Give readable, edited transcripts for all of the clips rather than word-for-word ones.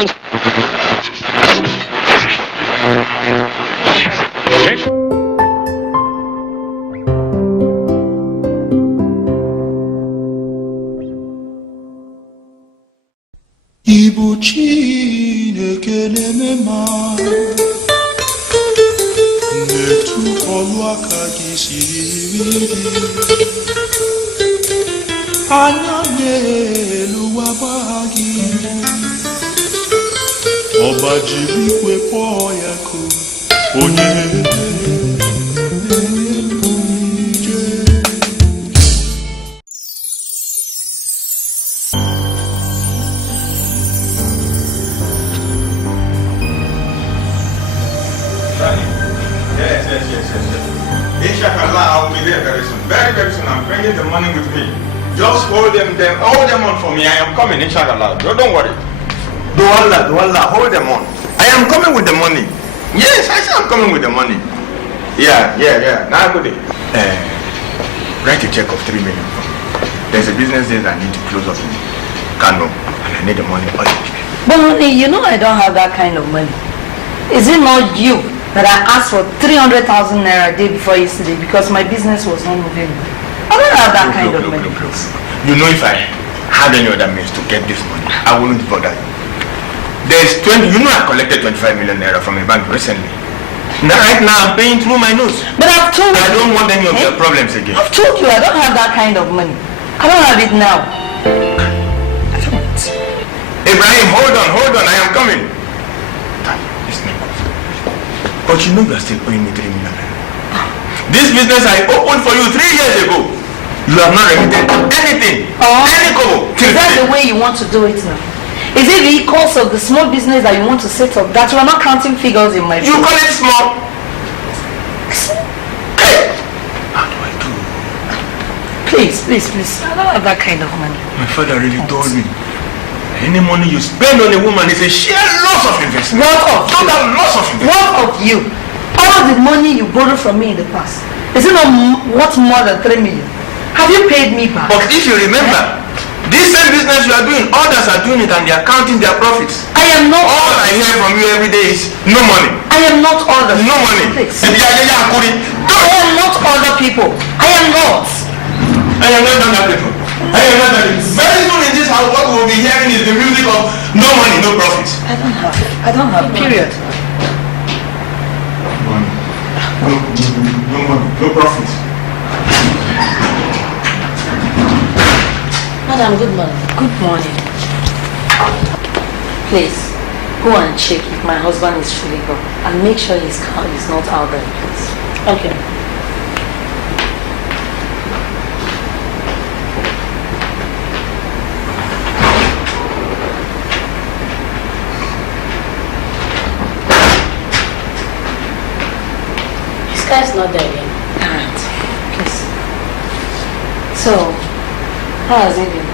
Igbo Chineke na-emema na-etu ọlụ aka gị siri anya n'elu waba gị ọba jiri ikwe kpọọ ya ko onye Inshallah, I'll be there very soon. Very, very soon. I'm bringing the money with me. Just hold them on for me. I am coming, inshallah. Don't worry. Do Allah, hold them on. I am coming with the money. Yes, I said I'm coming with the money. Yeah. Now good day. Write a check of 3 million for me. There's a business there that I need to close up in Kano, and I need the money urgently. But you know I don't have that kind of money. Is it not you that I asked for 300,000 naira a day before yesterday because my business was not moving? I don't have that kind of money. Look. You know, if I had any other means to get this money, I wouldn't bother you. There's 20, you know I collected 25 million naira from a bank recently. Now, right now I'm paying through my nose. But I've told you. I don't want any of your problems again. I've told you I don't have that kind of money. I don't have it now. I don't. Ibrahim, hold on, I am coming. But you know you are still owing me 3 million. This business I opened for you 3 years ago. You have not remitted anything. Any kobo. Is that the way you want to do it now? Is it the cost of the small business that you want to set up that you are not counting figures in my book? You call it small? Hey! How do I do? Please. I don't have that kind of money. My father really told me. Any money you spend on a woman is a sheer loss of investment. Total loss of investment. What of you? All the money you borrowed from me in the past, is it not worth more than 3 million? Have you paid me back? But if you remember, this same business you are doing, others are doing it and they are counting their profits. I am not. All I hear from you every day is no money. I am not others. No money. Please. I am not other people. I am not. I am not other people. Very soon in this house, what we will be hearing is the music of no money, no profits. I don't have, period. No money, no profits. Madam, good morning. Good morning. Please, go and check if my husband is fully gone and make sure his car is not out there, please. Okay. Guy's not there yet. Alright, please. So, how has it been?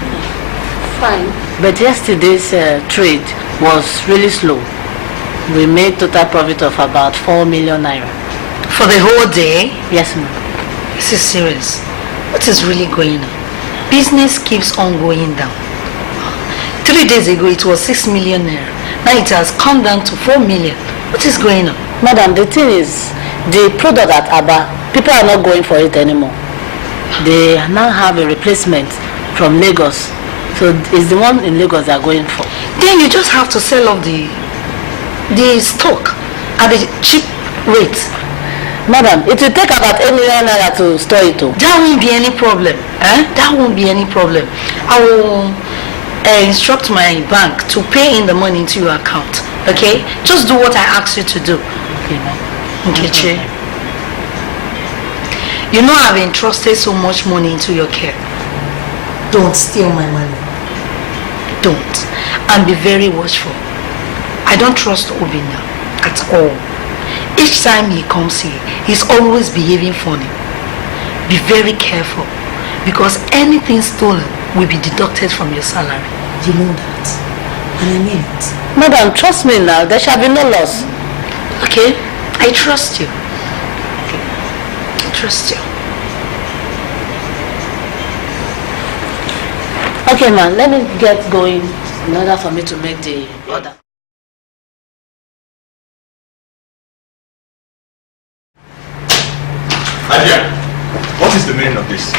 Fine. But yesterday's trade was really slow. We made total profit of about 4 million naira. For the whole day? Yes, ma'am. This is serious. What is really going on? Business keeps on going down. 3 days ago it was 6 million naira. Now it has come down to 4 million. What is going on? Madam, the thing is, the product at Aba, people are not going for it anymore. They now have a replacement from Lagos. So it's the one in Lagos they are going for. Then you just have to sell off the stock at a cheap rate. Madam, it will take about 8 million naira to store it. That won't be any problem. That won't be any problem. I will instruct my bank to pay in the money into your account. Okay? Just do what I asked you to do. Okay, ma'am. Nkechi, you know I've entrusted so much money into your care. Don't steal my money. Don't. And be very watchful. I don't trust Obi now at all. Each time he comes here, he's always behaving funny. Be very careful because anything stolen will be deducted from your salary. You know that. And I mean it. Madam, trust me now. There shall be no loss. Okay? I trust you. I trust you. Okay, ma'am. Let me get going in order for me to make the order. Adia, what is the meaning of this?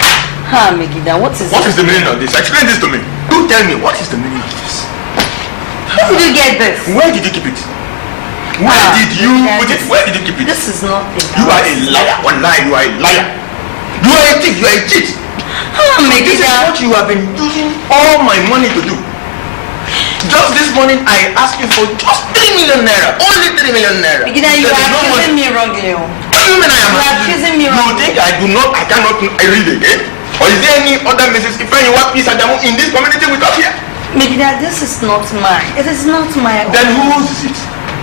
Ah, Megida, what is What is the meaning of this? Explain this to me. Do tell me, what is the meaning of this? Where did you get this? Where did you keep it? Where did you put it? Where did you keep it? This is nothing. You are a liar. Wallahi, you are a liar. You are a thief. You are a cheat. Ah, This is Megida. what you have been using all my money to do. Just this morning, I asked you for just 3 million naira. Only 3 million naira. Megida, you There are is no accusing money. me wrongly. What do you mean I am You are accusing me You wrongly. think I cannot read again? Or is there any other Mrs. Ifeyinwa Adamu in this community with us here? Megida, this is not mine. It is not my own. Then whose is it?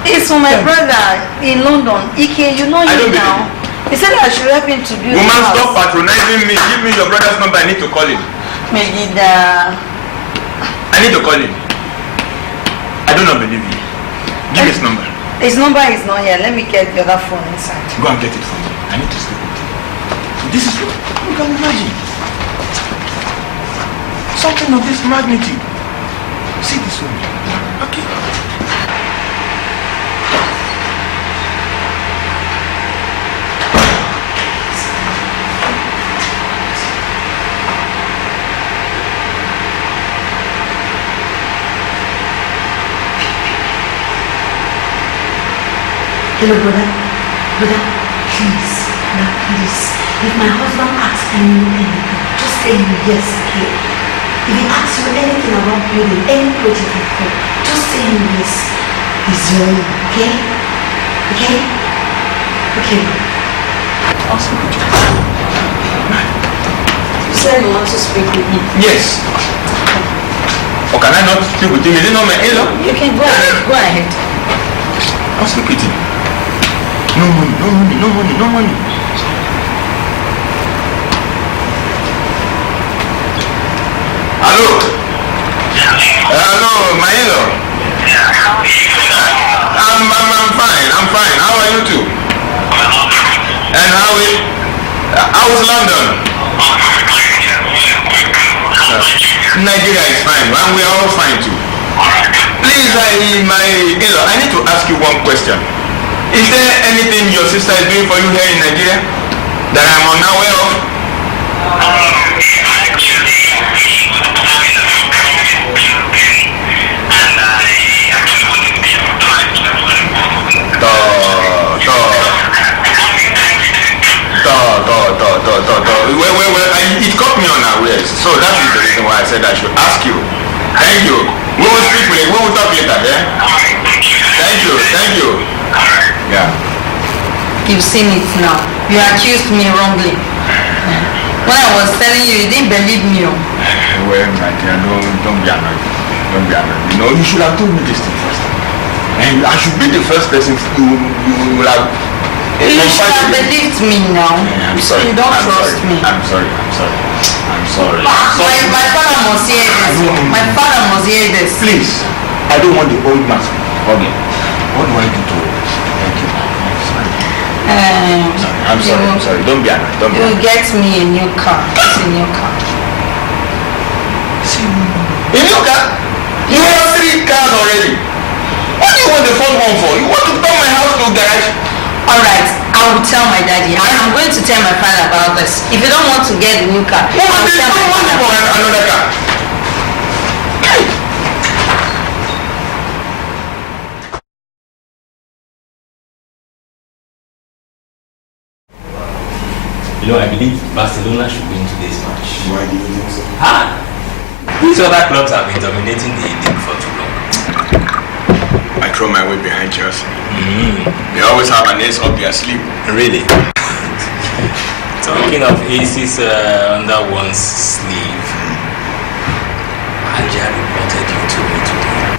It's for my brother in London. Ike, you know I don't him now. He said I should help him to build Woman, a house. stop patronizing me. Give me your brother's number. I need to call him. Megida. I need to call him. I do not believe you. Give me his number. His number is not here. Let me get the other phone inside. Go and get it for me. I need to speak with him. This is what you can imagine. Something of this magnitude. See this one. Okay. Hello, brother. Brother, please. Brother, please. If my husband asks anything, just say yes, okay? If he asks you anything about building, any project at all, just say yes. It's your own, okay? Okay? Okay. I'll speak with you. You said you want to speak with me. Yes. Or can I not speak with him? Is it not my in-law? You can go ahead. Go ahead. I'll speak with him. No money, no money, no money, no money. Hello? Hello, my in-law. I'm fine. How are you too? And how's London? Nigeria is fine, and we are all fine too. Please, my in-law, I need to ask you one question. Is there anything your sister is doing for you here in Nigeria that I'm unaware of? Well, it caught me unawares. So that is the reason why I said I should ask you. Thank you. We will talk later, yeah? Thank you. Yeah. You've seen it now. You accused me wrongly. When I was telling you, you didn't believe me. Well, my dear, don't be annoyed. Don't be annoyed. You know, you should have told me this thing first. And I should be the first person you will have. You should have believed me now. I'm sorry. You don't trust me. I'm sorry. My father must hear this. My father must hear this. Please, I don't want the old man again. What do I do to thank you? I'm sorry. Don't be annoyed. You'll get me a new car. It's a new car. A new car? You have 3 cars already. What do you want the 4th one for? You want to turn my house to a garage? Alright, I will tell my daddy. I'm going to tell my father about this. If you don't want to get a new car, I will tell my father. For another car. You know, I believe Barcelona should win today's match. Why do you think so? These other clubs have been dominating the league for too long. I throw my weight behind Chelsea. They always have an ace up their sleeve. Really? Talking of aces under one's sleeve, Hadia reported you to me today.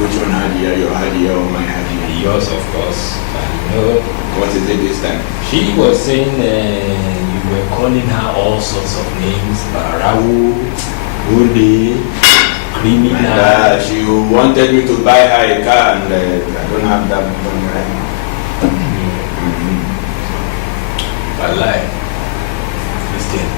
Which one, Hadia? Your Hadia or my Hadia? Yours, of course. And you know, What is it this time? she was saying you were calling her all sorts of names, Barau, Ode, criminal. She wanted me to buy her a car and I don't have that money right now. Wallahi. Listen.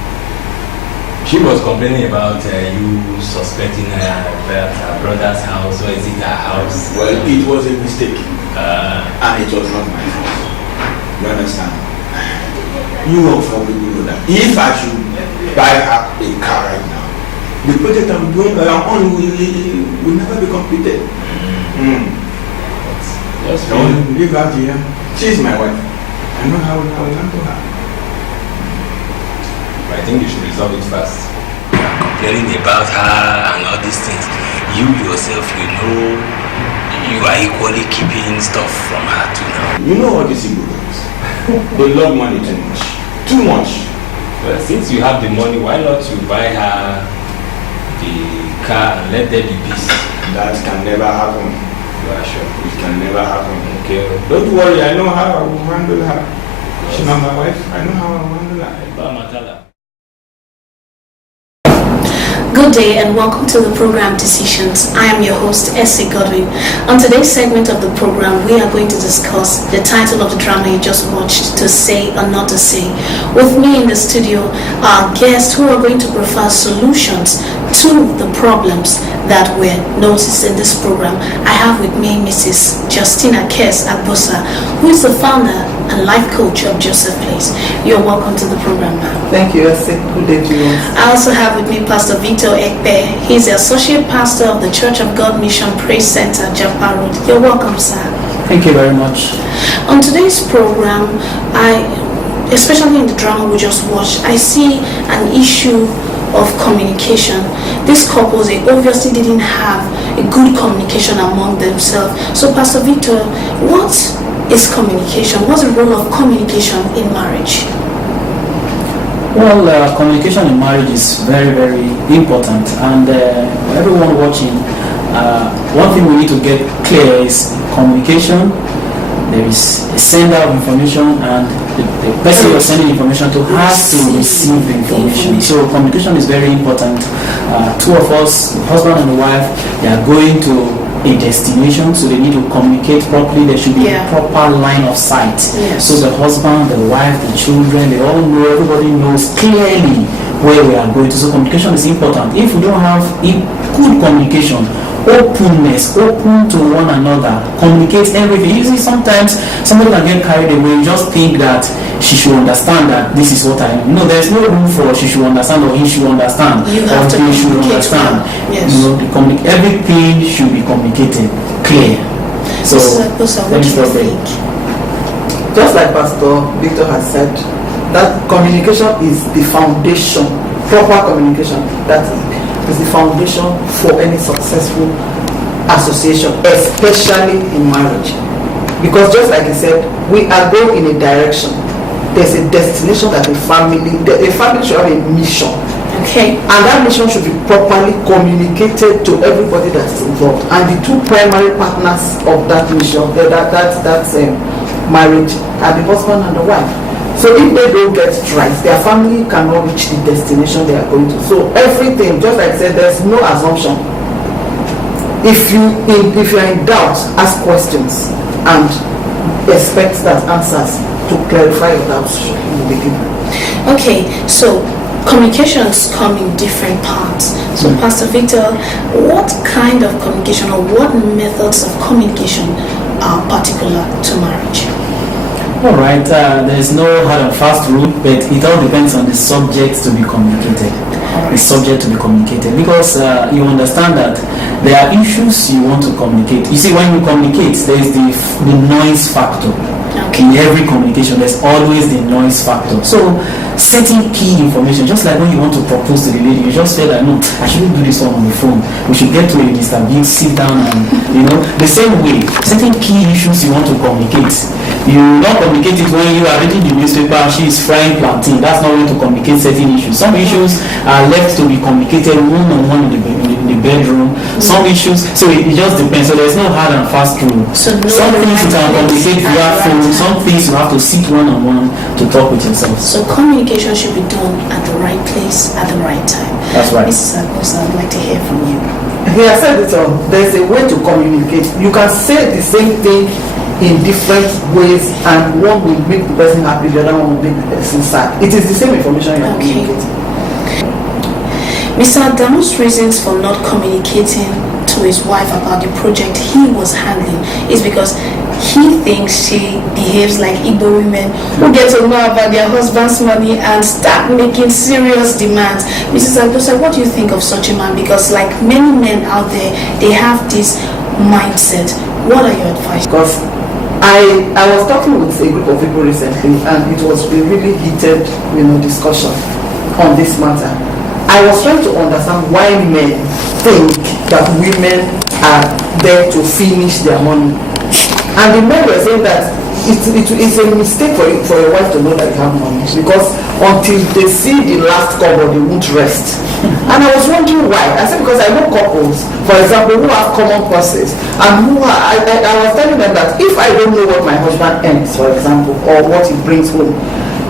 She was complaining about you suspecting her at her brother's house, or is it her house? Well, it was a mistake. And it was not my fault. You understand? You won't probably know that. If I should buy her a car right now, the project I'm doing on will never be completed. Don't leave her here. She's my wife. I know how I will handle her. I think you should resolve it fast. Learning about her and all these things. You yourself, you know, you are equally keeping stuff from her too now. You know all these Igbo girls. They love money too much. Too much. Well, since you have the money, why not you buy her the car and let there be peace? That can never happen. You are sure? It can never happen. Okay. Don't worry, I know how I will handle her. She's not my wife. I know how I will handle her. Good day and welcome to the program Decisions. I am your host, Essie Godwin. On today's segment of the program, we are going to discuss the title of the drama you just watched, To Say or Not to Say. With me in the studio are guests who are going to provide solutions to the problems that were noticed in this program. I have with me Mrs. Justina Kes Agbosa, who is the founder and life coach of Joseph Place. You're welcome to the program, ma'am. Thank you, Essie. Good day to you. I also have with me Pastor Victor Ekpe. He's the associate pastor of the Church of God Mission Praise Center, Japa Road. You're welcome, sir. Thank you very much. On today's program, especially in the drama we just watched, I see an issue of communication. These couples, they obviously didn't have a good communication among themselves. So, Pastor Victor, what is communication? What's the role of communication in marriage? Well, communication in marriage is very, very important, and for everyone watching, one thing we need to get clear is communication. There is a sender of information, and the person you're sending information to has to receive the information. So communication is very important. Two of us, the husband and the wife, they are going to a destination, so they need to communicate properly. There should be a proper line of sight. Yes. So the husband, the wife, the children, they all know, everybody knows clearly where we are going to. So communication is important. If we don't have good communication, openness, open to one another, communicate everything. You see, sometimes somebody can get carried away, just think that she should understand that this is what I know. There's no room for she should understand or he should understand. You have to they should communicate understand. well. Yes. You know, everything should be communicated clear. So what do you think? Just like Pastor Victor has said, that communication is the foundation, proper communication, that is the foundation for any successful association, especially in marriage. Because just like he said, we are going in a direction. There's a destination that a family should have a mission. Okay. And that mission should be properly communicated to everybody that is involved. And the two primary partners of that mission, that's marriage, are the husband and the wife. So if they don't get it right, their family cannot reach the destination they are going to. So everything, just like I said, there's no assumption. If you are in doubt, ask questions and expect that answers to clarify your doubts in the beginning. Okay, so communications come in different parts. So Pastor Victor, what kind of communication or what methods of communication are particular to marriage? All right, there's no hard and fast rule, but it all depends on the subject to be communicated. The subject to be communicated, because you understand that there are issues you want to communicate. You see, when you communicate, there's the noise factor. Okay. In every communication, there's always the noise factor. So, setting key information, just like when you want to propose to the lady, you just feel like, no, I shouldn't do this one on the phone. We should get to a Mr. Big, sit down and, the same way, setting key issues you want to communicate. You don't communicate it when you are reading the newspaper and she is frying plantain. That's not going to communicate certain issues. Some issues are left to be communicated one-on-one in the bedroom. Some issues, so it just depends. So there's no hard and fast rule. So some things you can communicate via phone. Some things you have to sit one-on-one to talk with yourself. So communication should be done at the right place at the right time. That's right. Mrs. Agosa, I'd like to hear from you. He has said it all. There's a way to communicate. You can say the same thing in different ways, and one will make the person happy, the other one will make the person sad. It is the same information you are communicating. Mr. Adamu's reasons for not communicating to to his wife about the project he was handling is because he thinks she behaves like Igbo women who get to know about their husband's money and start making serious demands. Mrs. Adosa, what do you think of such a man? Because like many men out there, they have this mindset. What are your advice? Because I was talking with a group of people recently, and it was a really heated, discussion on this matter. I was trying to understand why men think that women are there to finish their money. And the men were saying that it's a mistake for your wife to know that you have money, because until they see the last cover, they won't rest. And I was wondering why. I said because I know couples, for example, who have common purses, and who are, I was telling them that if I don't know what my husband earns, for example, or what he brings home,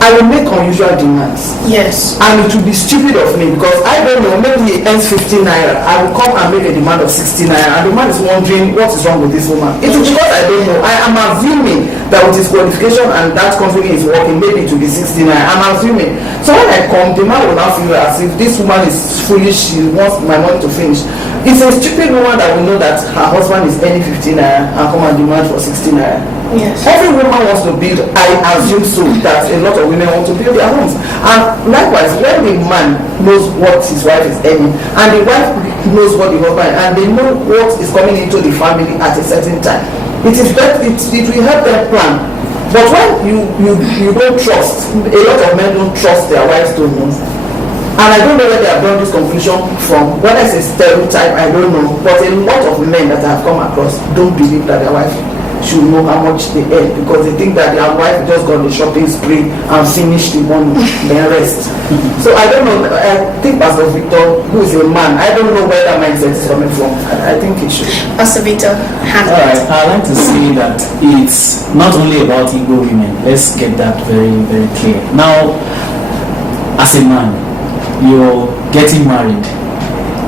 I will make unusual demands. Yes. And it will be stupid of me, because I don't know, maybe he earns 15 naira. I will come and make a demand of 60 naira, and the man is wondering what is wrong with this woman. It is because I don't know. I am assuming that with his qualification and that company is working, maybe it will be 60 naira. I'm assuming. So when I come, the man will now feel as if this woman is foolish, she wants my money to finish. It's a stupid woman that will know that her husband is earning 15 naira and come and demand for 60 naira. Yes. Every woman wants to build, I assume so, that a lot of women want to build their homes. And likewise, when the man knows what his wife is earning, and the wife knows what the husband, and they know what is coming into the family at a certain time, it is better, it will help them plan. But when you don't trust, a lot of men don't trust their wives to know. And I don't know where they have done this conclusion from. Whether it's a stereotype, I don't know. But a lot of men that I have come across don't believe that their wife should know how much they earn, because they think that their wife just got the shopping spree and finished the money, then rest. So I don't know. I think Pastor Victor, who is a man, I don't know where that mindset is coming from. I think it should. Pastor Victor, Alright, I'd like to say that it's not only about Igbo women. Let's get that very, very clear. Now, as a man, you're getting married.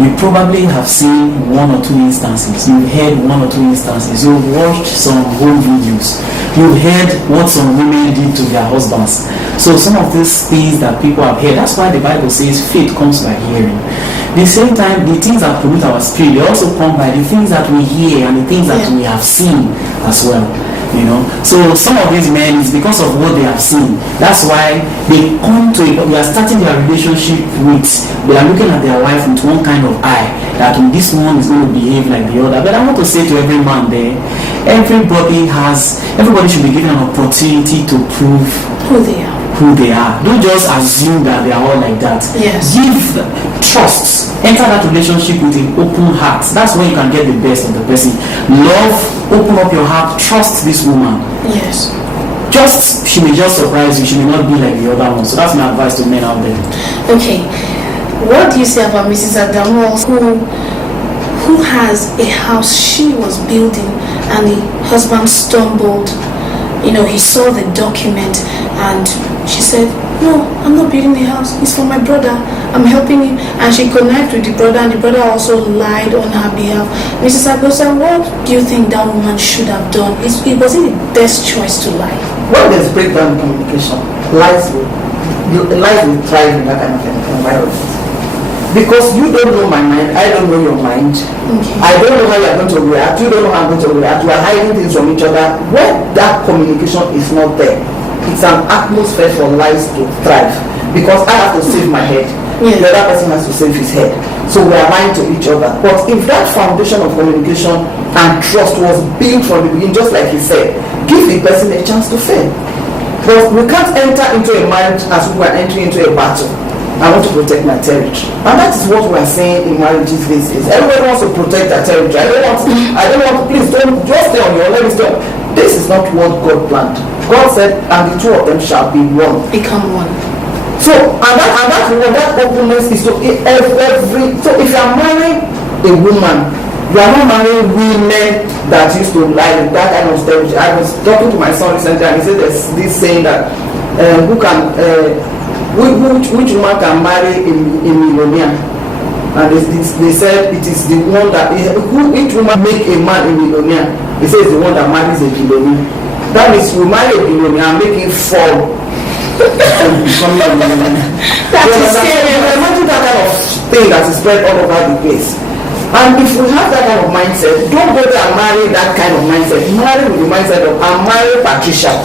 You probably have seen one or two instances. You've heard one or two instances. You've watched some home videos. You've heard what some women did to their husbands. So some of these things that people have heard, that's why the Bible says faith comes by hearing. At the same time, the things that pollute our spirit, they also come by the things that we hear and the things that we have seen as well. So some of these men, is because of what they have seen. That's why they come to they are starting their relationship with, they are looking at their wife with one kind of eye, that this one is going to behave like the other. But I want to say to every man there, everybody should be given an opportunity to prove who they are. Don't just assume that they are all like that. Yes. Give trust. Enter that relationship with an open heart. That's when you can get the best of the person. Love, open up your heart, trust this woman. Yes. She may just surprise you. She may not be like the other one. So that's my advice to men out there. Okay. What do you say about Mrs. Adamu, who has a house she was building and the husband stumbled? He saw the document and she said, no, I'm not building the house. It's for my brother. I'm helping him. And she connected with the brother, and the brother also lied on her behalf. Mrs. Agosa, what do you think that woman should have done? It wasn't the best choice to lie. When there's breakdown in communication, lies will thrive in that kind of environment. Because you don't know my mind, I don't know your mind. Okay. I don't know how you're going to react, you don't know how I'm going to react. We are hiding things from each other. When that communication is not there, it's an atmosphere for lies to thrive. Because I have to save my head. The other person has to save his head. So we are lying to each other. But if that foundation of communication and trust was built from the beginning, just like he said, give the person a chance to fail. But we can't enter into a marriage as we are entering into a battle. I want to protect my territory. And that is what we are saying in marriages these days. Everybody wants to protect their territory. I don't want to, please don't, just stay on your let me stay on. This is not what God planned. God said, and the two of them shall be one. Become one. So, that openness is to every, so if you are marrying a woman, you are not marrying women that used to lie with that kind of stuff. I was talking to my son recently and he said there's this saying that which woman can marry a millionaire? And they said it is the one that which woman make a man a millionaire? They say it's the one that marries a billionaire. That means we marry a billionaire and make him fall. That is scary. Imagine that kind of thing that is spread all over the place. And if we have that kind of mindset, don't go there and marry that kind of mindset. Marry with the mindset of, I'm marrying Patricia.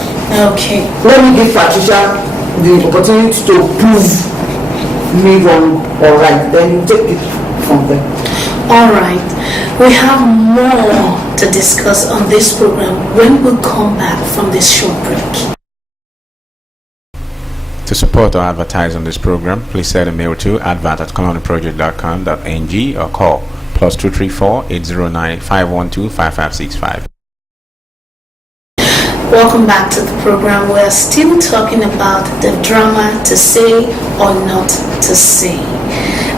Okay. Let me give Patricia the opportunity to prove me wrong or right. Then you take it from there. All right. We have more to discuss on this program when we come back from this short break. To support or advertise on this program, please send a mail to advert@colonyproject.com.ng or call +234 809 512 5565. Welcome back to the program. We're still talking about the drama to say or not to say.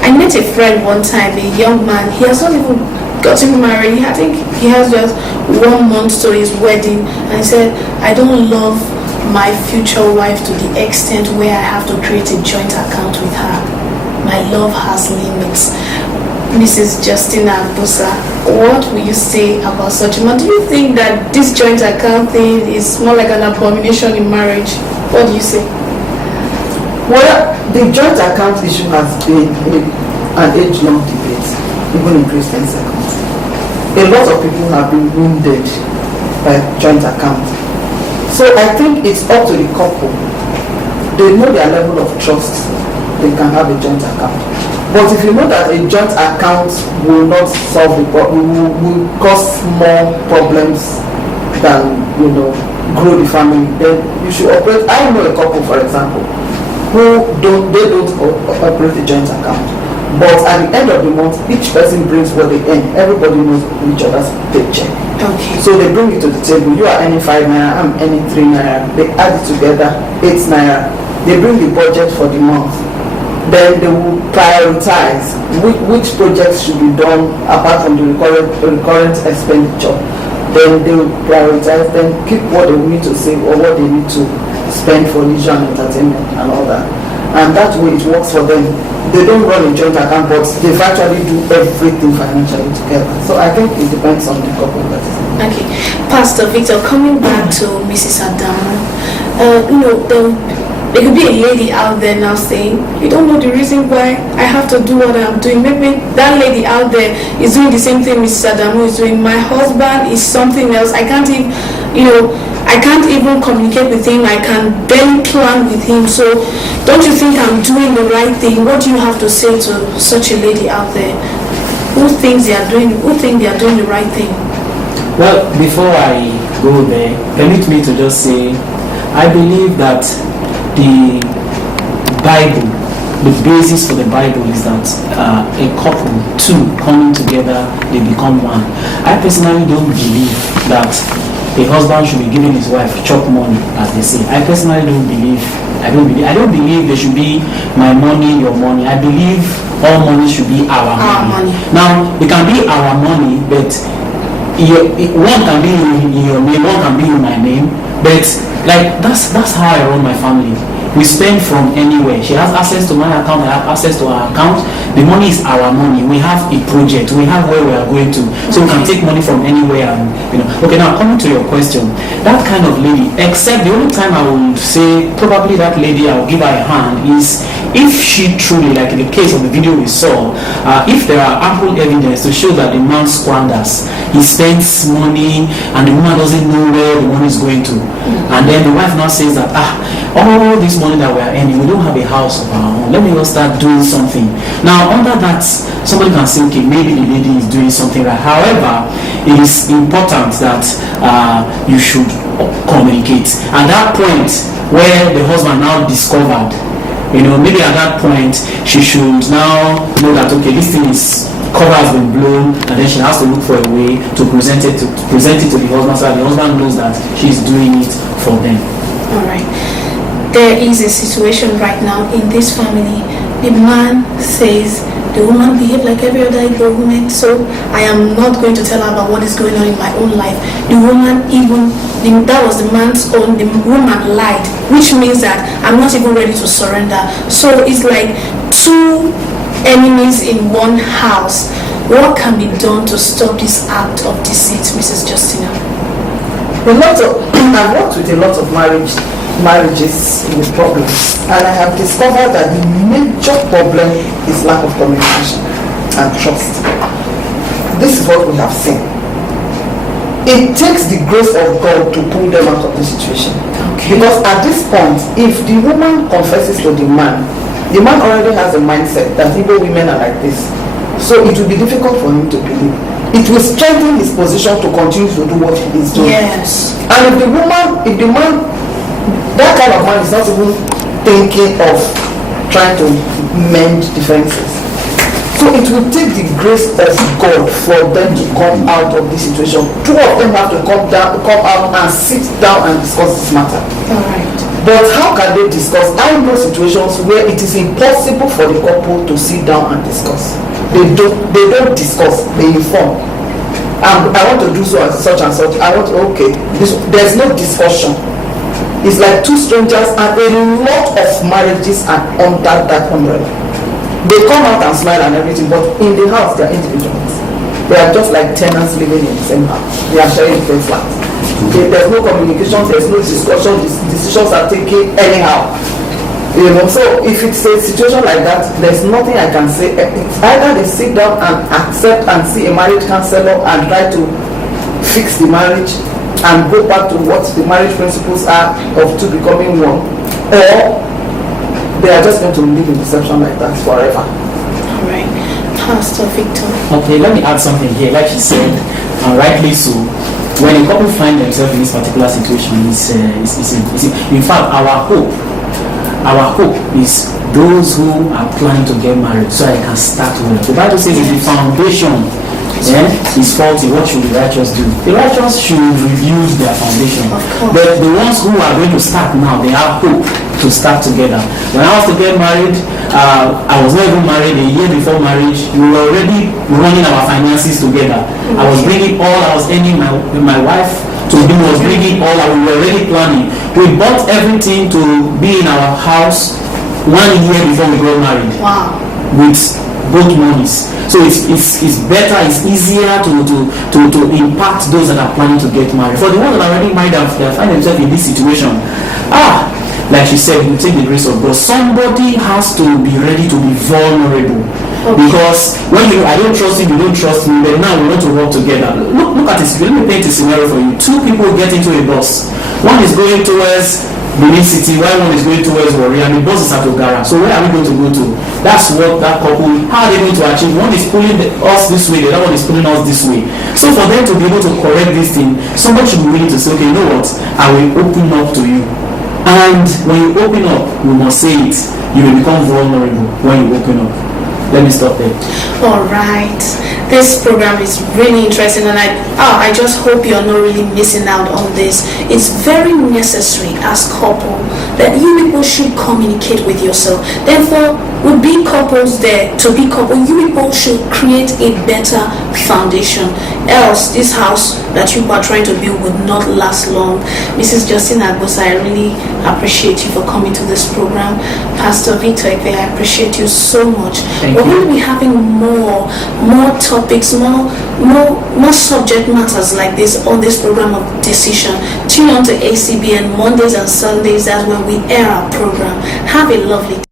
I met a friend one time, a young man. He has not even gotten married. I think he has just 1 month to his wedding, and he said, I don't love my future wife to the extent where I have to create a joint account with her. My love has limits. Mrs. Justina Busa, what will you say about such a man? Do you think that this joint account thing is more like an abomination in marriage? What do you say? Well, the joint account issue has been an age-long debate, even in Christian circles. A lot of people have been wounded by joint account. So I think it's up to the couple. They know their level of trust. They can have a joint account. But if you know that a joint account will not solve the problem, will cause more problems than, grow the family, then you should operate. I know a couple, for example, who don't operate a joint account. But at the end of the month, each person brings what they earn. Everybody knows each other's paycheck. Okay. So they bring it to the table. You are earning 5 naira, I'm earning 3 naira. They add it together, 8 naira. They bring the budget for the month. Then they will prioritize which projects should be done apart from the recurrent expenditure. Then they will prioritize, then keep what they need to save or what they need to spend for leisure and entertainment and all that. And that way it works for them. They don't run a joint account, but they actually do everything financially together. So I think it depends on the couple. Okay. Pastor Victor, coming back to Mrs. Adamu, there could be a lady out there now saying, you don't know the reason why I have to do what I'm doing. Maybe that lady out there is doing the same thing Mrs. Adamu is doing. My husband is something else. I can't even, I can't even communicate with him. I can barely plan with him. So don't you think I'm doing the right thing? What do you have to say to such a lady out there who think they are doing the right thing? Well, before I go there, permit me to just say, I believe that the Bible, the basis for the Bible is that a couple, two coming together, they become one. I personally don't believe that a husband should be giving his wife chop money, as they say. I personally don't believe. I don't believe there should be my money, your money. I believe all money should be our money. Now, it can be our money, but one can be in your name, one can be in my name. But that's how I run my family. We spend from anywhere. She has access to my account, I have access to her account. The money is our money. We have a project. We have where we are going to. So we can take money from anywhere. And Okay, now coming to your question, that kind of lady, except the only time I would say probably that lady I will give her a hand is if she truly, like in the case of the video we saw, if there are ample evidence to show that the man squanders, he spends money and the woman doesn't know where the money is going to. And then the wife now says that, all this money that we are earning, we don't have a house of our own. Let me just start doing something. Now, under that, somebody can say, okay, maybe the lady is doing something right. However, it is important that you should communicate. At that point where the husband now discovered, maybe at that point she should now know that, okay, this thing is cover has been blown, and then she has to look for a way to present it to the husband, so that the husband knows that she's doing it for them. All right. There is a situation right now in this family. The man says the woman behaved like every other Igbo woman, so I am not going to tell her about what is going on in my own life. The woman that was the man's own, the woman lied, which means that I'm not even ready to surrender. So it's like two enemies in one house. What can be done to stop this act of deceit, Mrs. Justina? I've worked with a lot of marriages with problems, and I have discovered that the major problem is lack of communication and trust. this is what we have seen. It takes the grace of God to pull them out of the situation. Okay. Because at this point, if the woman confesses to the man already has a mindset that Igbo women are like this. So it will be difficult for him to believe. It will strengthen his position to continue to do what he is doing. Yes. And if the man, that kind of man is not even thinking of trying to mend differences. So it will take the grace of God for them to come out of this situation. Two of them have to come out and sit down and discuss this matter. All right. But how can they discuss? I know situations where it is impossible for the couple to sit down and discuss. They don't discuss, they inform. I want to do so as such and such. There's no discussion. It's like two strangers, and a lot of marriages are under that umbrella. They come out and smile and everything, but in the house they are individuals. They are just like tenants living in the same house. They are sharing different flats. There's no communication, there's no discussion, decisions are taken anyhow. So if it's a situation like that, there's nothing I can say. It's either they sit down and accept and see a marriage counselor and try to fix the marriage and go back to what the marriage principles are of two becoming one, or they are just going to live in deception like that forever. All right. Pastor Victor. Okay, let me add something here. Like she said, and rightly so, when a couple find themselves in this particular situation, in fact, our hope is those who are planning to get married so I can start well. The Bible says if the foundation is faulty, what should the righteous do? The righteous should rebuild their foundation. But the ones who are going to start now, they have hope to start together. When I was to get married, I was not even married. A year before marriage, we were already running our finances together. I was bringing all I was earning, my wife to do was bringing all, we were already planning. We bought everything to be in our house 1 year before we got married. Wow. With both monies. So it's better, it's easier to impact those that are planning to get married. For the ones that are already married and they find themselves in this situation, like she said, we take the grace of God. Somebody has to be ready to be vulnerable. Okay. Because when I don't trust you don't trust me, but now we want to work together. Look at this. Let me paint a scenario for you. Two people get into a bus. One is going towards Benin City, while one is going towards Warrior, and the bus is at Ogara. So where are we going to go to? That's what that couple, how are they going to achieve? One is pulling us this way, the other one is pulling us this way. So for them to be able to correct this thing, somebody should be willing to say, okay, you know what? I will open up to you. And when you open up, you must say it. You will become vulnerable when you open up. Let me stop there. All right. This program is really interesting, and I just hope you're not really missing out on this. It's very necessary as couple that you people should communicate with yourself. Therefore, with being couples there, to be couple, you people should create a better foundation. Else, this house that you are trying to build would not last long. Mrs. Justin Agbosa, I really appreciate you for coming to this program. Pastor Victor, I appreciate you so much. We're going to be having more topics, more subject matters like this on this program of Decision. Tune on to ACBN Mondays and Sundays. That's when we air our program. Have a lovely day.